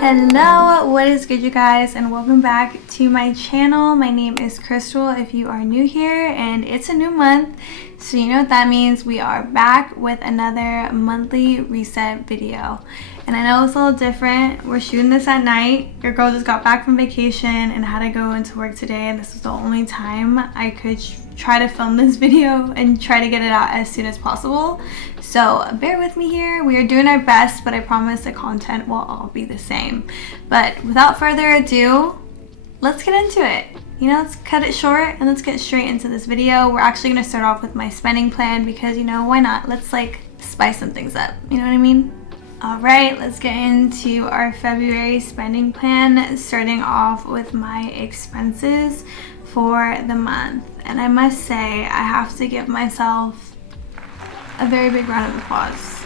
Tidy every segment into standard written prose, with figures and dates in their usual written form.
Hello, what is good, you guys, and welcome back to my channel. My name is Crystal if you are new here, and it's a new month, so you know what that means. We are back with another monthly reset video, and I know it's a little different. We're shooting this at night. Your girl just got back from vacation and had to go into work today, and this was the only time I could try to film this video and try to get it out as soon as possible. So bear with me here. We are doing our best, but I promise the content will all be the same. But without further ado, let's get into it. You know, let's cut it short and let's get straight into this video. We're actually gonna start off with my spending plan because, you know, why not? Let's like spice some things up, you know what I mean? All right, let's get into our February spending plan, starting off with my expenses for the month. And I must say, I have to give myself a very big round of applause.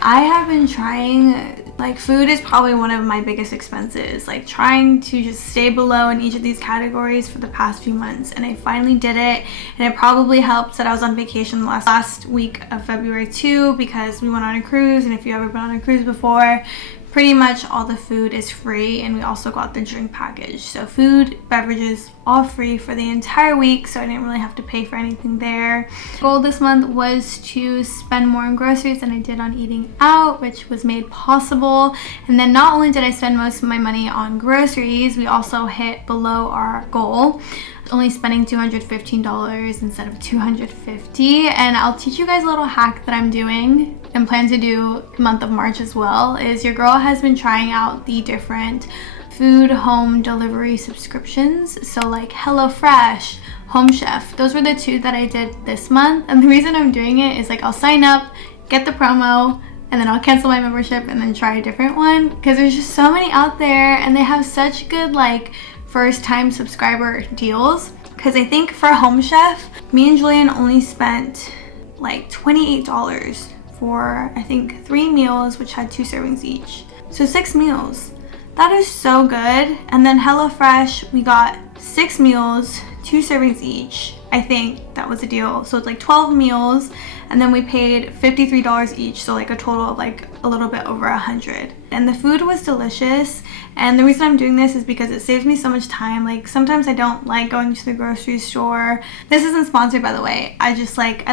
I have been trying, like, food is probably one of my biggest expenses, like trying to just stay below in each of these categories for the past few months, and I finally did it. And it probably helped that I was on vacation last week of February too, because we went on a cruise, and if you've ever been on a cruise before, pretty much all the food is free, and we also got the drink package. So food, beverages, all free for the entire week, so I didn't really have to pay for anything there. Goal this month was to spend more on groceries than I did on eating out, which was made possible. And then not only did I spend most of my money on groceries, we also hit below our goal, only spending $215 instead of $250. And I'll teach you guys a little hack that I'm doing and plan to do month of March as well. Is your girl has been trying out the different food home delivery subscriptions, so like HelloFresh, Home Chef. Those were the two that I did this month, and the reason I'm doing it is like I'll sign up, get the promo, and then I'll cancel my membership and then try a different one, because there's just so many out there and they have such good like first time subscriber deals. Because I think for Home Chef, me and Julian only spent like $28 for I think 3 meals, which had 2 servings each, so 6 meals. That is so good. And then HelloFresh, we got 6 meals, 2 servings each. I think that was a deal. So it's like 12 meals, and then we paid $53 each, so like a total of like a little bit over $100. And the food was delicious, and the reason I'm doing this is because it saves me so much time. Like sometimes I don't like going to the grocery store. This isn't sponsored, by the way. I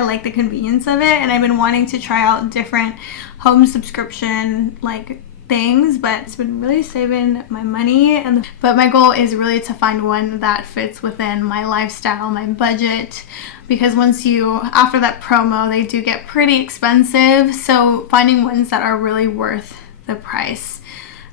like the convenience of it, and I've been wanting to try out different home subscription like things, but it's been really saving my money. But my goal is really to find one that fits within my lifestyle, my budget, because after that promo, they do get pretty expensive. So finding ones that are really worth the price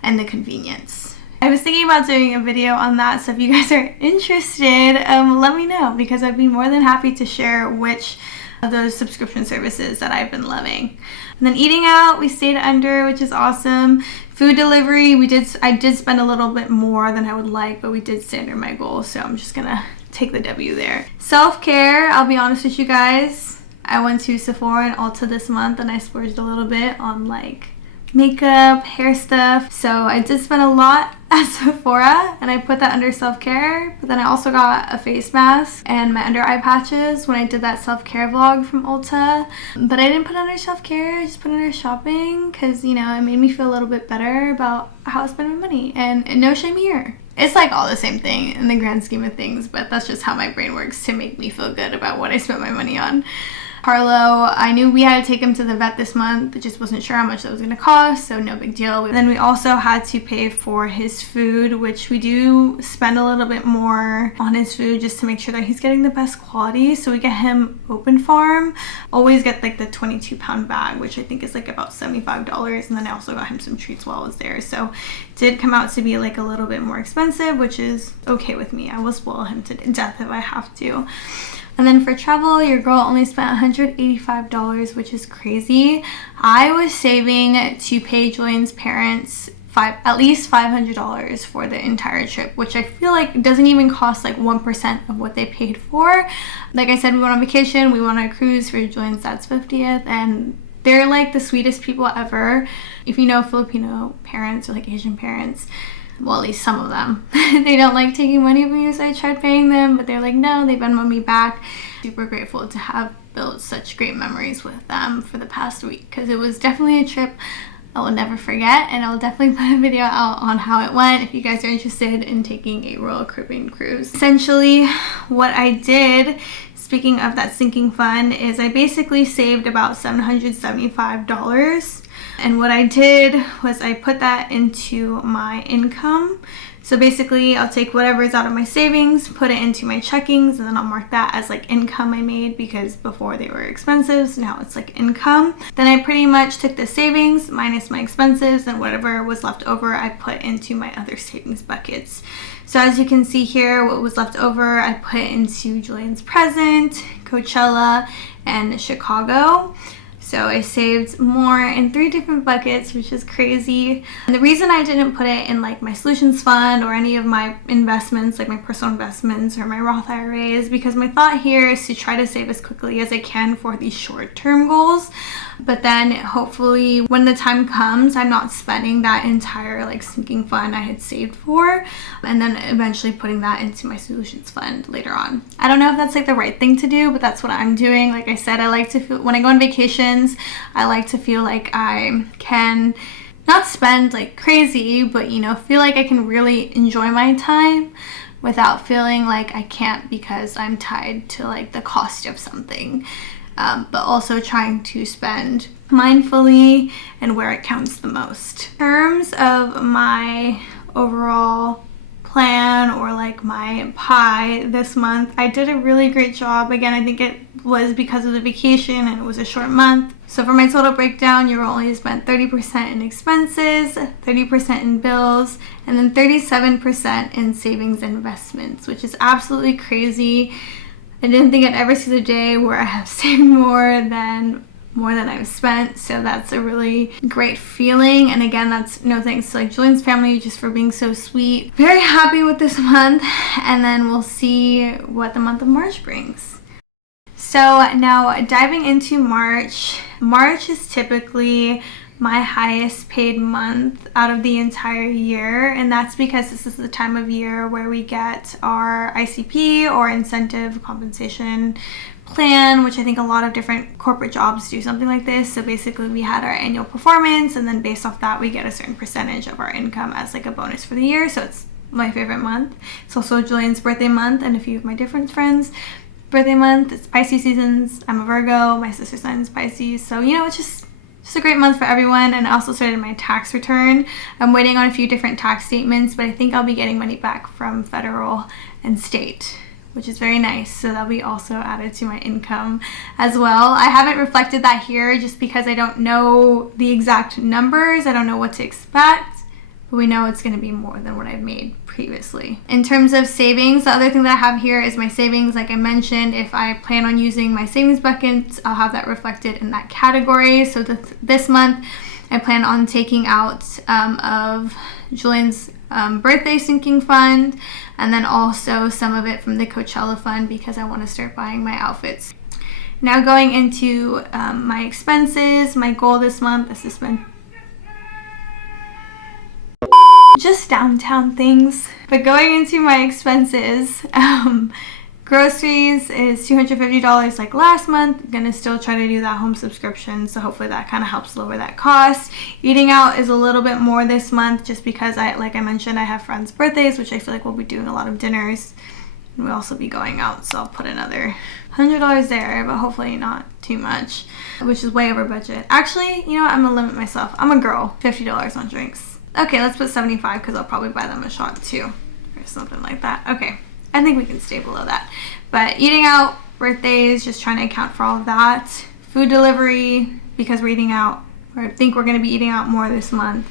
and the convenience. I was thinking about doing a video on that, so if you guys are interested, let me know, because I'd be more than happy to share which of those subscription services that I've been loving. And then eating out, we stayed under, which is awesome. Food delivery, I did spend a little bit more than I would like, but we did stay under my goal, so I'm just gonna take the W there. Self-care, I'll be honest with you guys, I went to Sephora and Ulta this month, and I splurged a little bit on like makeup, hair stuff. So I did spend a lot at Sephora, and I put that under self-care. But then I also got a face mask and my under eye patches when I did that self-care vlog from Ulta. But I didn't put under self-care, I just put under shopping, because, you know, it made me feel a little bit better about how I spend my money. And no shame here. It's like all the same thing in the grand scheme of things, but that's just how my brain works to make me feel good about what I spent my money on. Carlo, I knew we had to take him to the vet this month. I just wasn't sure how much that was going to cost, so no big deal. And then we also had to pay for his food, which we do spend a little bit more on his food just to make sure that he's getting the best quality. So we get him open farm. Always get like the 22-pound bag, which I think is like about $75. And then I also got him some treats while I was there. So it did come out to be like a little bit more expensive, which is okay with me. I will spoil him to death if I have to. And then for travel, your girl only spent $185, which is crazy. I was saving to pay Julian's parents at least $500 for the entire trip, which I feel like doesn't even cost like 1% of what they paid for. Like I said, we went on vacation, we went on a cruise for Julian's dad's 50th, and they're like the sweetest people ever. If you know Filipino parents or like Asian parents, well, at least some of them, they don't like taking money from you, so I tried paying them, but they're like, no, they Venmoed me back. Super grateful to have built such great memories with them for the past week, because it was definitely a trip I will never forget, and I'll definitely put a video out on how it went if you guys are interested in taking a Royal Caribbean cruise. Essentially, what I did, speaking of that sinking fund, is I basically saved about $775. And what I did was I put that into my income. So basically, I'll take whatever is out of my savings, put it into my checkings, and then I'll mark that as like income I made, because before they were expenses, so now it's like income. Then I pretty much took the savings minus my expenses, and whatever was left over I put into my other savings buckets. So as you can see here, what was left over I put into Julian's present, Coachella, and Chicago. So I saved more in 3 different buckets, which is crazy. And the reason I didn't put it in like my solutions fund or any of my investments, like my personal investments or my Roth IRA, is because my thought here is to try to save as quickly as I can for these short-term goals. But then hopefully when the time comes, I'm not spending that entire like sinking fund I had saved for, and then eventually putting that into my solutions fund later on. I don't know if that's like the right thing to do, but that's what I'm doing. Like I said, I like to feel, when I go on vacations, I like to feel like I can not spend like crazy, but you know, feel like I can really enjoy my time without feeling like I can't because I'm tied to like the cost of something. But also trying to spend mindfully and where it counts the most. In terms of my overall plan or like my pie this month, I did a really great job. Again, I think it was because of the vacation and it was a short month. So for my total breakdown, you only spent 30% in expenses, 30% in bills, and then 37% in savings and investments, which is absolutely crazy. I didn't think I'd ever see the day where I have saved more than I've spent, so that's a really great feeling. And again, that's no thanks to like Julian's family just for being so sweet. Very happy with this month, and then we'll see what the month of March brings. So now diving into March. March is typically my highest paid month out of the entire year, and that's because this is the time of year where we get our ICP or incentive compensation plan, which I think a lot of different corporate jobs do something like this. So basically we had our annual performance, and then based off that we get a certain percentage of our income as like a bonus for the year. So it's my favorite month. It's also Julian's birthday month and a few of my different friends' birthday month. It's Pisces seasons. I'm a Virgo, my sister's sign is Pisces, so you know, it's just a great month for everyone. And I also started my tax return. I'm waiting on a few different tax statements, but I think I'll be getting money back from federal and state, which is very nice. So that'll be also added to my income as well. I haven't reflected that here just because I don't know the exact numbers. I don't know what to expect, but we know it's going to be more than what I've made previously. In terms of savings, the other thing that I have here is my savings. Like I mentioned, if I plan on using my savings buckets, I'll have that reflected in that category. So this month, I plan on taking out of Julian's birthday sinking fund, and then also some of it from the Coachella fund because I want to start buying my outfits. Now going into my expenses, my goal this month is to spend just downtown things. But going into my expenses, groceries is $250 like last month. I'm gonna still try to do that home subscription, so hopefully that kind of helps lower that cost. Eating out is a little bit more this month just because like I mentioned, I have friends' birthdays, which I feel like we'll be doing a lot of dinners, and we'll also be going out, so I'll put another $100 there, but hopefully not too much, which is way over budget. Actually, you know what? I'm gonna limit myself. I'm a girl. $50 on drinks. Okay, let's put 75 because I'll probably buy them a shot too or something like that. Okay, I think we can stay below that. But eating out, birthdays, just trying to account for all of that. Food delivery, because we're eating out, or I think we're going to be eating out more this month.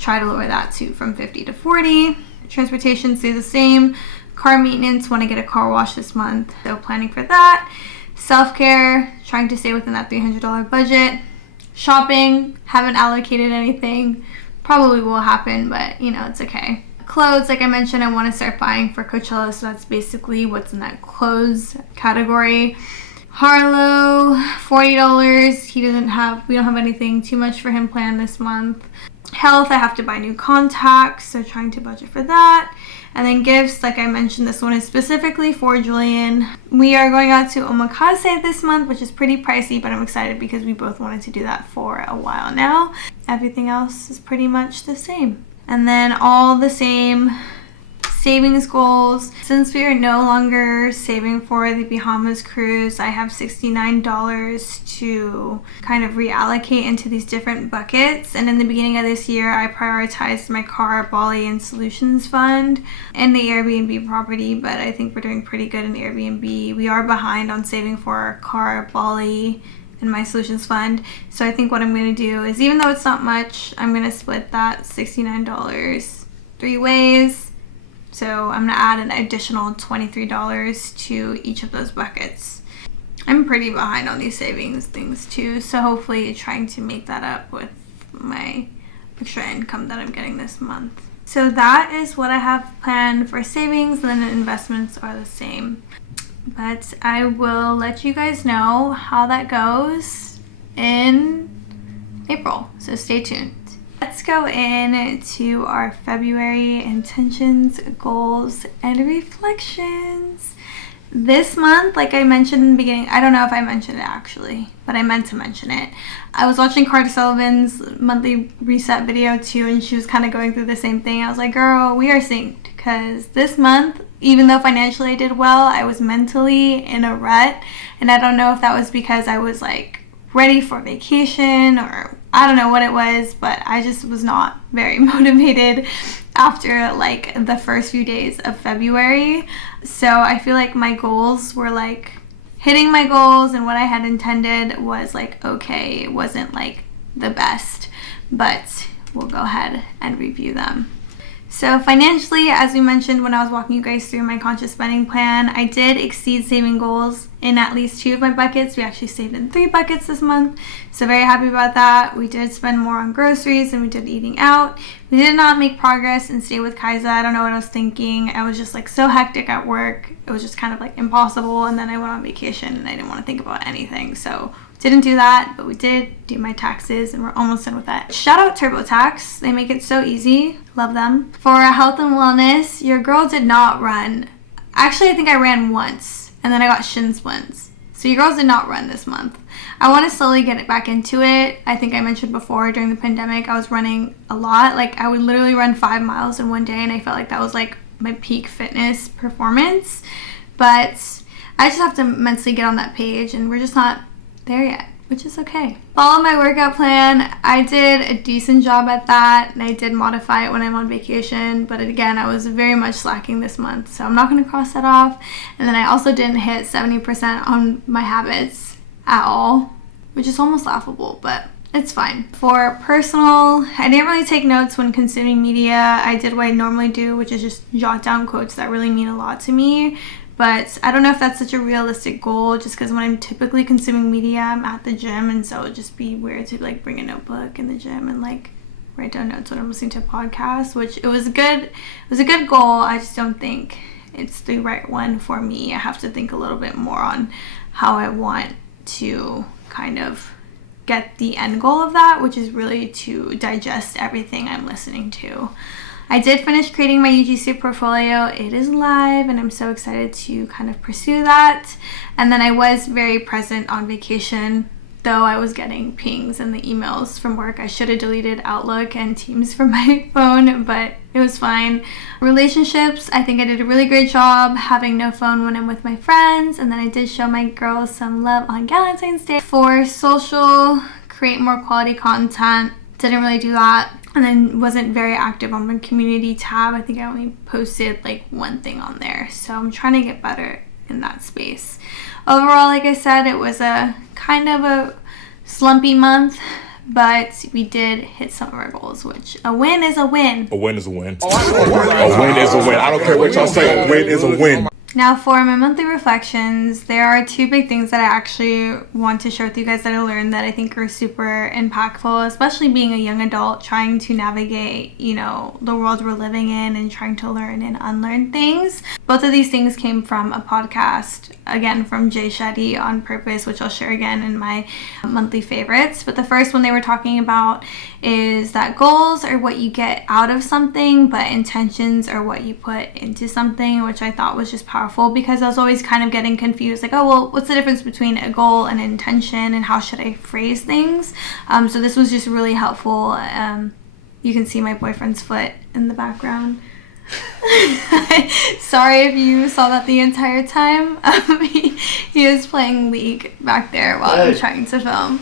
Try to lower that too from 50 to 40. Transportation stays the same. Car maintenance, want to get a car wash this month, so planning for that. Self-care, trying to stay within that $300 budget. Shopping, haven't allocated anything. Probably will happen, but you know, it's okay. Clothes, like I mentioned, I want to start buying for Coachella, so that's basically what's in that clothes category. Harlow, $40. We don't have anything too much for him planned this month. Health, I have to buy new contacts, so trying to budget for that. And then gifts, like I mentioned, this one is specifically for Julian. We are going out to omakase this month, which is pretty pricey, but I'm excited because we both wanted to do that for a while now. Everything else is pretty much the same. And then all the same savings goals. Since we are no longer saving for the Bahamas cruise, I have $69 to kind of reallocate into these different buckets. And in the beginning of this year, I prioritized my car, Bali, and solutions fund and the Airbnb property, but I think we're doing pretty good in Airbnb. We are behind on saving for our car, Bali, and my solutions fund. So I think what I'm going to do is, even though it's not much, I'm going to split that $69 3 ways. So I'm going to add an additional $23 to each of those buckets. I'm pretty behind on these savings things too, so hopefully trying to make that up with my extra income that I'm getting this month. So that is what I have planned for savings, and then investments are the same. But I will let you guys know how that goes in April, so stay tuned. Let's go into our February intentions, goals, and reflections. This month, like I mentioned in the beginning, I don't know if I mentioned it actually, but I meant to mention it. I was watching Carter Sullivan's monthly reset video too, and she was kind of going through the same thing. I was like, girl, we are synced, because this month, even though financially I did well, I was mentally in a rut, and I don't know if that was because I was like ready for vacation, or I don't know what it was, but I just was not very motivated after like the first few days of February. So I feel like my goals were like hitting my goals, and what I had intended was like okay. It wasn't like the best, but we'll go ahead and review them. So financially, as we mentioned when I was walking you guys through my conscious spending plan, I did exceed saving goals in at least 2 of my buckets. We actually saved in 3 buckets this month, so very happy about that. We did spend more on groceries than we did eating out. We did not make progress and stay with Kaisa. I don't know what I was thinking. I was just like so hectic at work. It was just kind of like impossible, and then I went on vacation and I didn't want to think about anything, so didn't do that, but we did do my taxes, and we're almost done with that. Shout out TurboTax. They make it so easy. Love them. For health and wellness, your girl did not run. Actually, I think I ran once, and then I got shin splints. So your girls did not run this month. I want to slowly get it back into it. I think I mentioned before, during the pandemic, I was running a lot. Like, I would literally run 5 miles in one day, and I felt like that was like my peak fitness performance. But I just have to mentally get on that page, and we're just not there yet, which is okay. Follow my workout plan. I did a decent job at that, and I did modify it when I'm on vacation, but again, I was very much slacking this month, so I'm not going to cross that off. And then I also didn't hit 70% on my habits at all, which is almost laughable, but it's fine. For personal, I didn't really take notes when consuming media. I did what I normally do, which is just jot down quotes that really mean a lot to me. But I don't know if that's such a realistic goal, just because when I'm typically consuming media, I'm at the gym, and so it'd just be weird to like bring a notebook in the gym and like write down notes when I'm listening to a podcast, which it was a good goal. I just don't think it's the right one for me. I have to think a little bit more on how I want to kind of get the end goal of that, which is really to digest everything I'm listening to. I did finish creating my UGC portfolio. It is live, and I'm so excited to kind of pursue that. And then I was very present on vacation, though I was getting pings and the emails from work. I should have deleted Outlook and Teams from my phone, but it was fine. Relationships, I think I did a really great job having no phone when I'm with my friends, and then I did show my girls some love on Valentine's Day. For social, create more quality content. Didn't really do that. And then wasn't very active on my community tab. I think I only posted like 1 thing on there. So I'm trying to get better in that space. Overall, like I said, it was a kind of a slumpy month, but we did hit some of our goals, which a win is a win. A win is a win. A win is a win. I don't care what y'all say. A win is a win. Now for my monthly reflections, there are two big things that I actually want to share with you guys that I learned that I think are super impactful, especially being a young adult trying to navigate, the world we're living in and trying to learn and unlearn things. Both of these things came from a podcast, again, from Jay Shetty on Purpose, which I'll share again in my monthly favorites. But the first one they were talking about is that goals are what you get out of something, but intentions are what you put into something, which I thought was just powerful because I was always kind of getting confused, like, oh, well, what's the difference between a goal and an intention, and how should I phrase things? So this was just really helpful. You can see my boyfriend's foot in the background. Sorry if you saw that the entire time. He was playing League back there while I was trying to film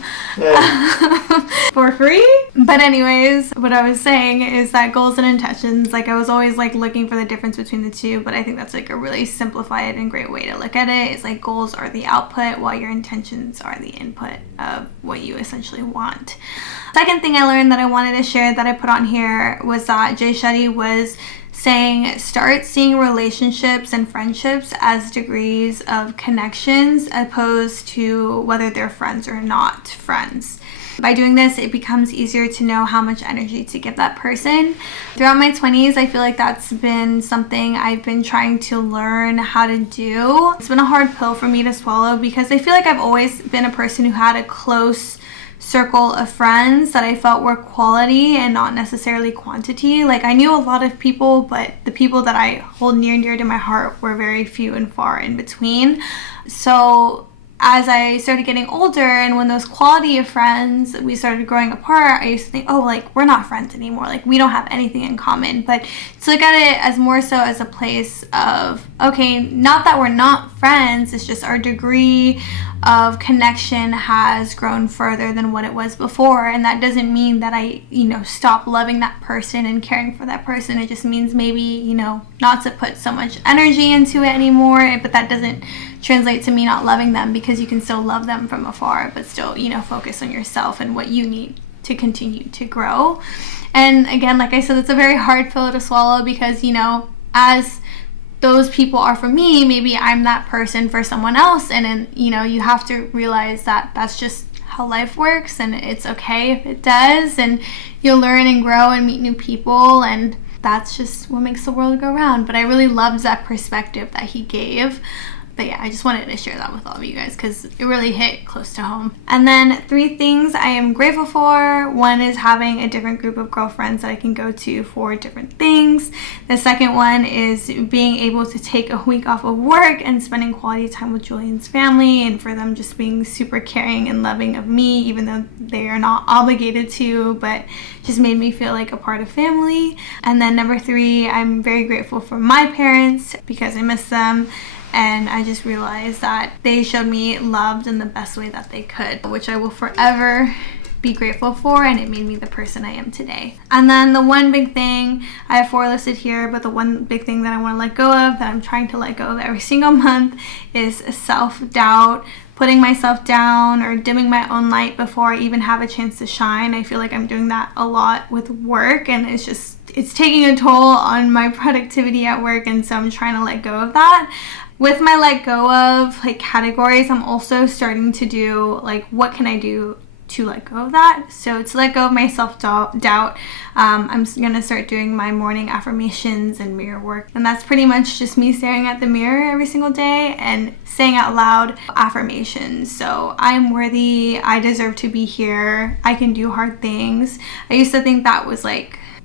for free. But anyways, what I was saying is that goals and intentions, like I was always like looking for the difference between the two, but I think that's like a really simplified and great way to look at it. It's like goals are the output while your intentions are the input of what you essentially want. Second thing I learned that I wanted to share that I put on here was that Jay Shetty was saying start seeing relationships and friendships as degrees of connections opposed to whether they're friends or not friends. By doing this, it becomes easier to know how much energy to give that person. Throughout my 20s, I feel like that's been something I've been trying to learn how to do. It's been a hard pill for me to swallow because I feel like I've always been a person who had a close circle of friends that I felt were quality and not necessarily quantity. Like I knew a lot of people, but the people that I hold near and dear to my heart were very few and far in between. So as I started getting older and when those quality of friends, we started growing apart, I used to think, oh, like we're not friends anymore. Like we don't have anything in common. But to look at it as more so as a place of, okay, not that we're not friends, it's just our degree of connection has grown further than what it was before. And that doesn't mean that I, stop loving that person and caring for that person. It just means maybe, not to put so much energy into it anymore. But that doesn't translate to me not loving them, because you can still love them from afar, but still, focus on yourself and what you need to continue to grow. And again, like I said, it's a very hard pill to swallow because, as those people are for me, maybe I'm that person for someone else. And then, you have to realize that that's just how life works, and it's okay if it does, and you'll learn and grow and meet new people, and that's just what makes the world go round. But I really loved that perspective that he gave. But yeah, I just wanted to share that with all of you guys because it really hit close to home. And then 3 things I am grateful for. One is having a different group of girlfriends that I can go to for different things. The second one is being able to take a week off of work and spending quality time with Julian's family, and for them just being super caring and loving of me, even though they are not obligated to, but just made me feel like a part of family. And then number 3, I'm very grateful for my parents because I miss them. And I just realized that they showed me love in the best way that they could, which I will forever be grateful for, and it made me the person I am today. And then the one big thing, I have 4 listed here, but the one big thing that I want to let go of, that I'm trying to let go of every single month, is self-doubt. Putting myself down or dimming my own light before I even have a chance to shine. I feel like I'm doing that a lot with work, and it's taking a toll on my productivity at work, and so I'm trying to let go of that. With my let go of categories, I'm also starting to do what can I do to let go of that. So to let go of my self-doubt, I'm gonna start doing my morning affirmations and mirror work, and that's pretty much just me staring at the mirror every single day and saying out loud affirmations. So I'm worthy, I deserve to be here, I can do hard things. I used to think that was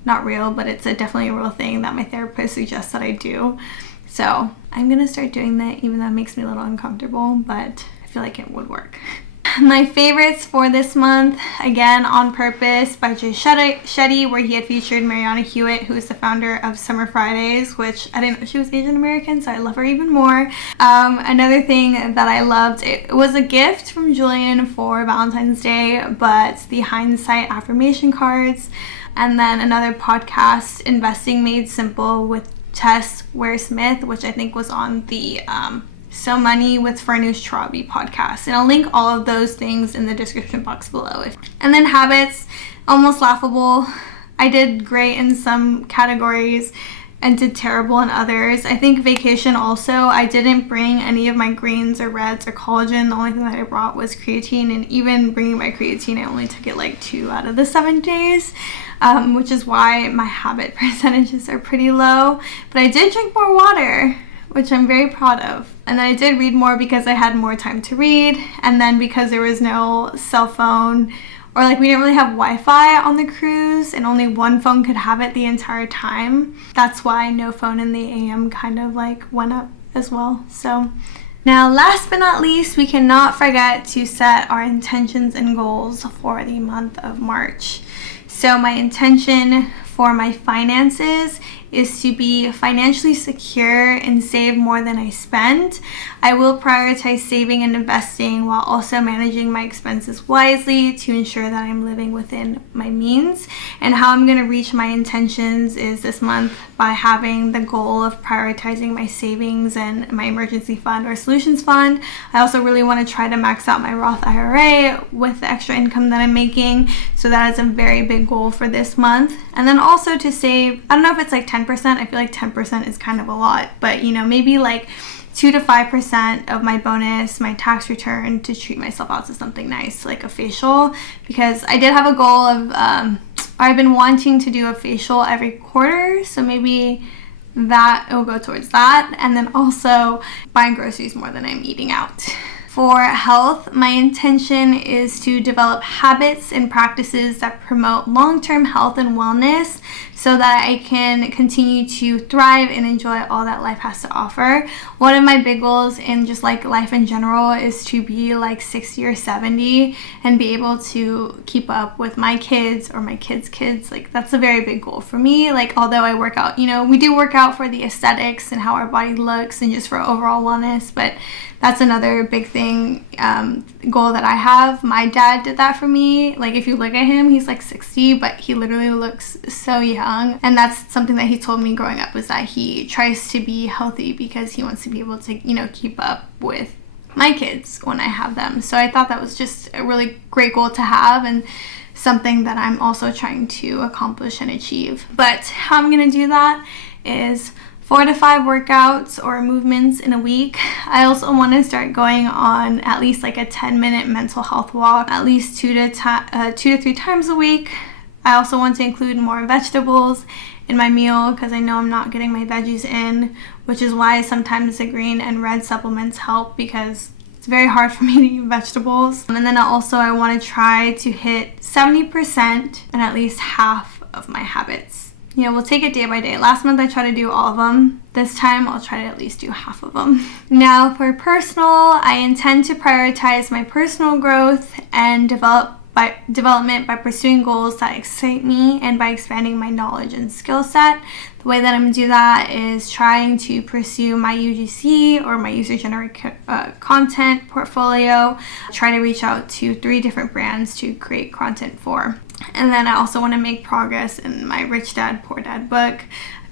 not real, but it's definitely a real thing that my therapist suggests that I do. So I'm gonna start doing that, even though it makes me a little uncomfortable, but I feel like it would work. My favorites for this month, again, On Purpose by Jay Shetty, where he had featured Mariana Hewitt, who is the founder of Summer Fridays, which I didn't know she was Asian American, so I love her even more. Another thing that I loved, it was a gift from Julian for Valentine's Day, but the hindsight affirmation cards. And then another podcast, Investing Made Simple with Tess Ware-Smith, which I think was on the So Money with Farnoosh Torabi podcast. And I'll link all of those things in the description box below. And then habits, almost laughable. I did great in some categories. and did terrible in others. I think vacation also, I didn't bring any of my greens or reds or collagen. The only thing that I brought was creatine, and even bringing my creatine, I only took it like 2 out of the 7 days, which is why my habit percentages are pretty low. But I did drink more water, which I'm very proud of. And then I did read more because I had more time to read, and then because there was no cell phone, or like we didn't really have Wi-Fi on the cruise and only one phone could have it the entire time. That's why no phone in the AM kind of like went up as well. So now, last but not least, we cannot forget to set our intentions and goals for the month of March. So my intention for my finances is to be financially secure and save more than I spend. I will prioritize saving and investing while also managing my expenses wisely to ensure that I'm living within my means. And how I'm going to reach my intentions is this month by having the goal of prioritizing my savings and my emergency fund or solutions fund. I also really want to try to max out my Roth IRA with the extra income that I'm making. So that is a very big goal for this month. And then also to save, I don't know if it's like 10%. I feel like 10% is kind of a lot, but you know, maybe like 2 to 5% of my bonus, my tax return, to treat myself out to something nice, like a facial, because I did have a goal of, I've been wanting to do a facial every quarter, so maybe that will go towards that. And then also buying groceries more than I'm eating out. For health, my intention is to develop habits and practices that promote long-term health and wellness so that I can continue to thrive and enjoy all that life has to offer. One of my big goals in just like life in general is to be like 60 or 70 and be able to keep up with my kids or my kids' kids. Like that's a very big goal for me. Like although I work out, you know, we do work out for the aesthetics and how our body looks and just for overall wellness, but that's another big thing, goal that I have. My dad did that for me. Like if you look at him, he's like 60, but he literally looks so young. And that's something that he told me growing up, was that he tries to be healthy because he wants to be able to, you know, keep up with my kids when I have them. So I thought that was just a really great goal to have and something that I'm also trying to accomplish and achieve. But how I'm gonna do that is 4 to 5 workouts or movements in a week. I also want to start going on at least like a 10-minute mental health walk at least 2 to 3 times a week. I also want to include more vegetables in my meal because I know I'm not getting my veggies in, which is why sometimes the green and red supplements help because it's very hard for me to eat vegetables. And then also I want to try to hit 70% and at least half of my habits. You know, we'll take it day by day. Last month I tried to do all of them. This time I'll try to at least do half of them. Now for personal, I intend to prioritize my personal growth and development by pursuing goals that excite me and by expanding my knowledge and skill set. The way that I'm going to do that is trying to pursue my UGC or my user-generated content portfolio. Try to reach out to 3 different brands to create content for. And then I also want to make progress in my Rich Dad, Poor Dad book.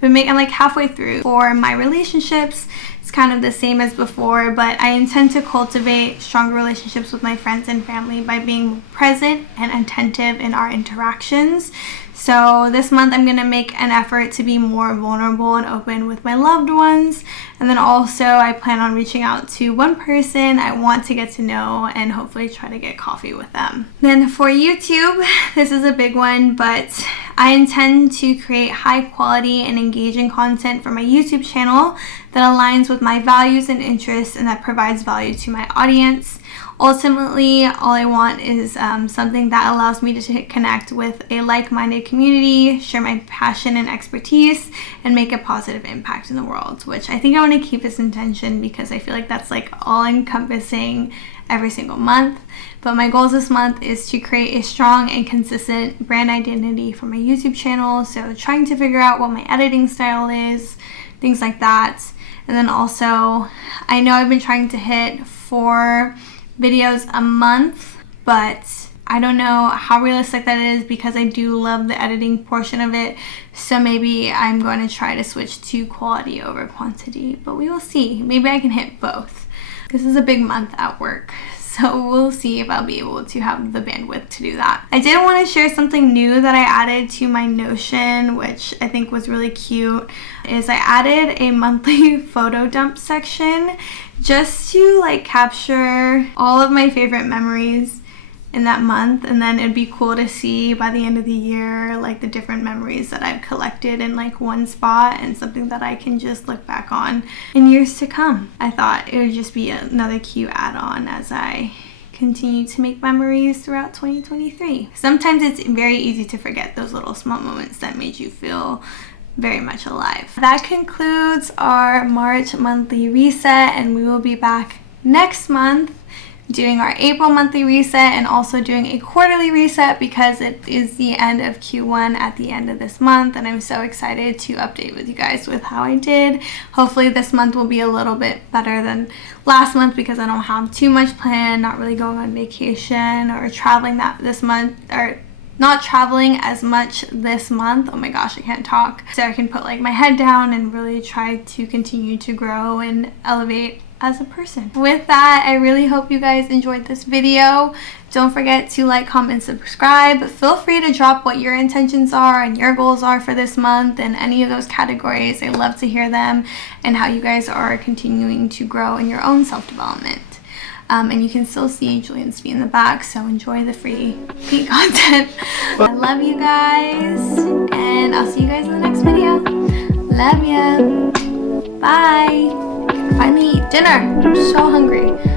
I'm like halfway through. For my relationships, it's kind of the same as before, but I intend to cultivate stronger relationships with my friends and family by being present and attentive in our interactions. So this month I'm going to make an effort to be more vulnerable and open with my loved ones. And then also I plan on reaching out to one person I want to get to know and hopefully try to get coffee with them. Then for YouTube, this is a big one, but I intend to create high quality and engaging content for my YouTube channel that aligns with my values and interests and that provides value to my audience. Ultimately, all I want is something that allows me to connect with a like-minded community, share my passion and expertise, and make a positive impact in the world, which I think I want to keep this intention because I feel like that's like all-encompassing every single month. But my goals this month is to create a strong and consistent brand identity for my YouTube channel. So trying to figure out what my editing style is, things like that. And then also, I know I've been trying to hit 4 videos a month, but I don't know how realistic that is because I do love the editing portion of it. So maybe I'm going to try to switch to quality over quantity, but we will see. Maybe I can hit both. This is a big month at work. so we'll see if I'll be able to have the bandwidth to do that. I did want to share something new that I added to my Notion, which I think was really cute, is I added a monthly photo dump section just to like capture all of my favorite memories in that month, and then it'd be cool to see by the end of the year like the different memories that I've collected in like one spot, and something that I can just look back on in years to come. I thought it would just be another cute add-on as I continue to make memories throughout 2023. Sometimes it's very easy to forget those little small moments that made you feel very much alive. That concludes our March monthly reset, and we will be back next month doing our April monthly reset and also doing a quarterly reset because it is the end of Q1 at the end of this month, and I'm so excited to update with you guys with how I did. Hopefully this month will be a little bit better than last month because I don't have too much planned, not really going on vacation or traveling this month, or not traveling as much this month. Oh my gosh, I can't talk. So I can put like my head down and really try to continue to grow and elevate as a person. With that, I really hope you guys enjoyed this video. Don't forget to like, comment, subscribe. Feel free to drop what your intentions are and your goals are for this month in any of those categories. I love to hear them and how you guys are continuing to grow in your own self-development. And you can still see Julian's feet in the back, so enjoy the free feet content. I love you guys, and I'll see you guys in the next video. Love ya. Bye. Finally eat dinner. I'm so hungry.